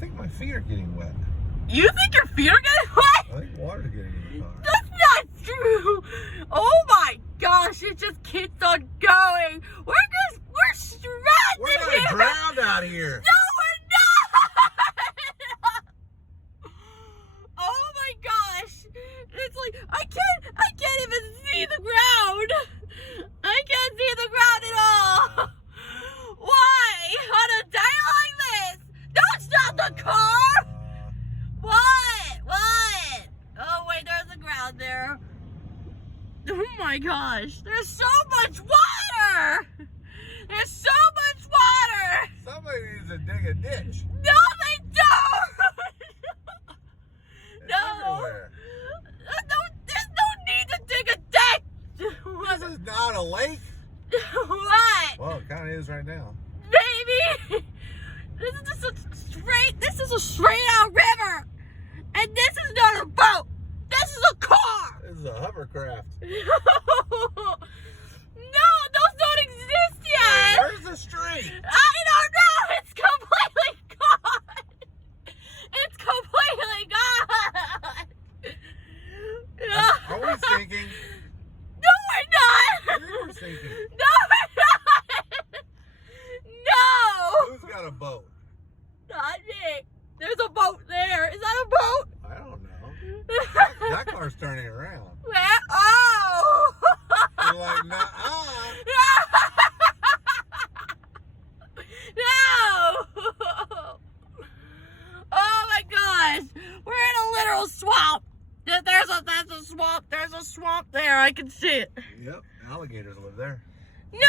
think my feet are getting wet. You think your feet are getting wet? I think water's getting in the car. That's not true. Oh my gosh, it just keeps on going. We're stranded We're here. gonna drown out here. No, we're not. Oh my gosh. It's like I can't even see the ground. I can't see the ground at all. Why? On a day like this? Don't stop the car. What? Oh wait, there's the ground there. Oh my gosh, there's so much water. There's so much water. Somebody needs to dig a ditch. No, they don't. It's No. everywhere. There's no need to dig a ditch. This is not a lake. What? Well, it kind of is right now. Baby, this is a straight out river. And this is not a boat. This is a car. This is a hovercraft. No, those don't exist yet. Where's the street? I don't know. It's completely gone. It's completely gone. Are we sinking? No, we're not. I think we're sinking. No, we're not. No. Who's got a boat? Not me. There's a boat there. Is that a boat? I don't know. That car's turning around. Where? Oh. You're like, nah. No. Oh my gosh. We're in a literal swamp. There's a swamp. There's a swamp there. I can see it. Yep, alligators live there. No.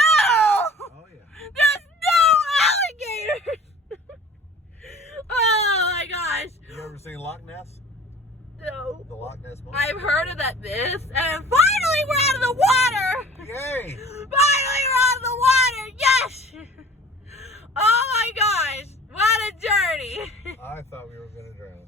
Oh yeah. There's no alligators. Oh my gosh. You ever seen Loch Ness? No. The Loch Ness monster. I've heard of that myth, and finally we're out of the water! Yay! Finally we're out of the water! Yes! Oh my gosh! What a journey! I thought we were gonna drown.